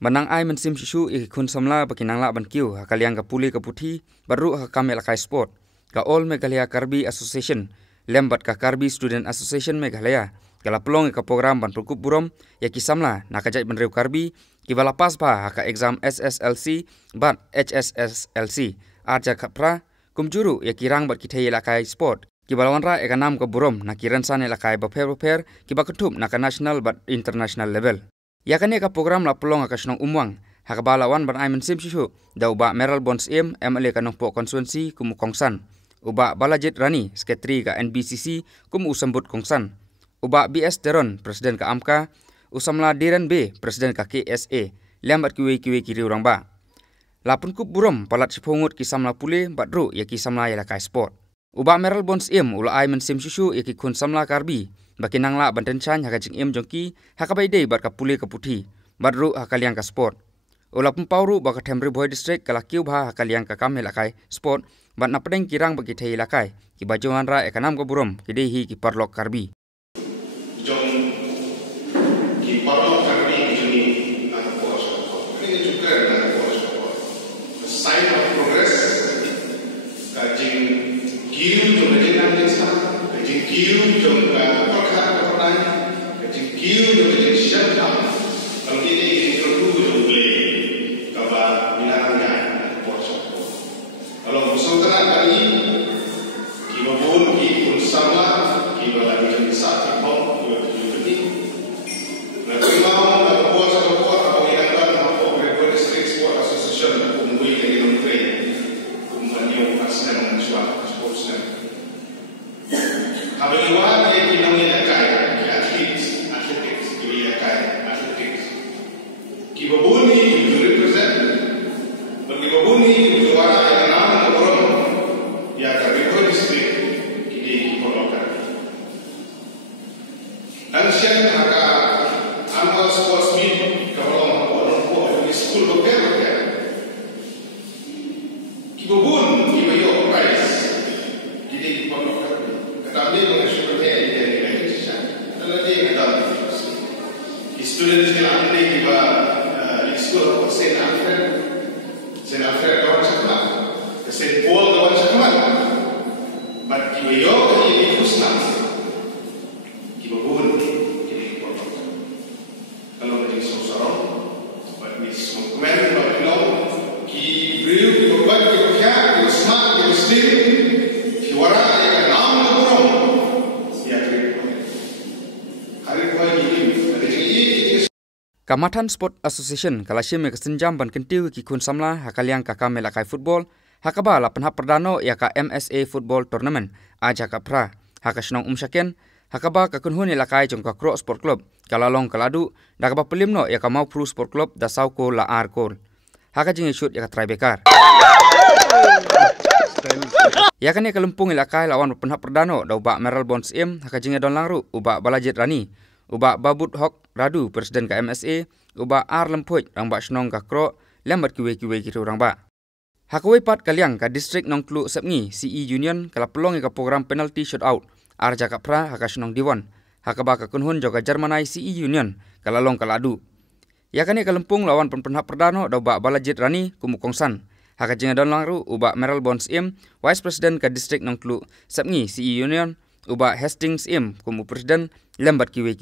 Menang ai mensim susu ikun samla bakinang la bankiu hakaliang ka puli ka puthi baru hakamel kai sport ka All Meghalaya Karbi Association lembat ka Karbi Student Association Meghalaya kala pelong ka program ban perkup burom ya ki samla nakajai benreu Karbi ki bala pas ba haka exam SSLC bat HSSLC arja kapra kumjuru ya kirang bat kithai la kai sport ki balawan ra ekanam ka burom na kiran san la kai baper ki bakutup na ka national bat international level. Yakane ka program la pelong ka snong umwang hakabalawan ban ai mensim susu da uba Meral Bonds M MLA ka nongpo konstituensi kumu Kongsan uba Balajit Rani sekretari ka NBCC kumu usambut Kongsan uba BS Teron presiden ka AMKA usamla Diran B presiden ka KSA lambat kiwe kiri urang ba lapun kup burom palat sipongut ki samla pule badru ya ki samla ya kai sport uba Meral Bonds M ula ai mensim susu ya ki kun samla Karbi bakinang la bantenchan hakajing im jongki hakabai dei bar kapule kaputhi badru hakaliang ka sport ula pumpauru baka Themri Boy district kalakiu bha hakaliang ka kamel akai sport ban napdeng kirang bagi thei lakai ki bajuan ra ekanam ka burom ki dei hi ki parlok Karbi jong ki parlok Karbi juni na pos ini juga na pos sign of progress kajing kiu jong jenang desa kajing kiu jong kiu dengan siapa kalau ini terlalu boleh kabar binarnya porso kalau musuh terang kali kita pun kita sama kita lagi jadi satu pom dua tujuh nanti mau nak porso kalau yang kan mau Gregory District Sport Association kumui lagi menteri kumanya asal menjual sportsman kalau iwan yang kita menilai Kibabuni itu represent, Kibabuni itu warna yang nama orang yang Gregory District ini diperlukan. Dan siapa haka annual sports meet kalau orang di school dokter ya. Kibabun kibayo prize ini diperlukan. Ketahui mengenai yang Indonesia. Adalah dia kata students yang ada di school Saint Alfred kawan cakap, Saint Paul kawan cakap, but kibayo kini kusna, kibabun kini korban. Kalau menjadi seorang, but mis dokumen kalau bilang kiberiu korban kibukya kibusma kibuslim kiwara yang enam kurang, ya kiri. Hari kau ini ada jadi Kamatan Sport Association kalasim ke senjam ban kentiu ki kun samla hakaliang ka kamel akai football hakaba la penhap perdano ya ka MSA football tournament aja ka pra hakasnong umsyaken hakaba ka kunhun ilakai jong ka Kro Sport Club kalalong kaladu dakaba pelimno ya ka mau Pro Sport Club da sauko la arkol hakajing shoot ya ka tribekar ya kan ya kalumpung ilakai lawan penhap perdano da uba Meral Bonds M hakajing don langru uba Balajit Rani uba Babut Hok Radu presiden ka MSA uba Ar Lempoj rang ba snong ka Kro lambat kiwe ki rang ba hakwe pat kaliang ka district nong Tlu Sepngi CE Union kala pelong ka program penalty shootout arja ka pra haka snong diwan hakaba ka kunhun joga Germanai CE Union kala long kala adu yakane kalempung lawan penpenhap perdano da uba Balajit Rani kumu Kongsan haka jinga don langru uba Meral Bonds M vice president ka district nong Tlu Sepngi CE Union uba Hastings M kumu presiden lambat kiwe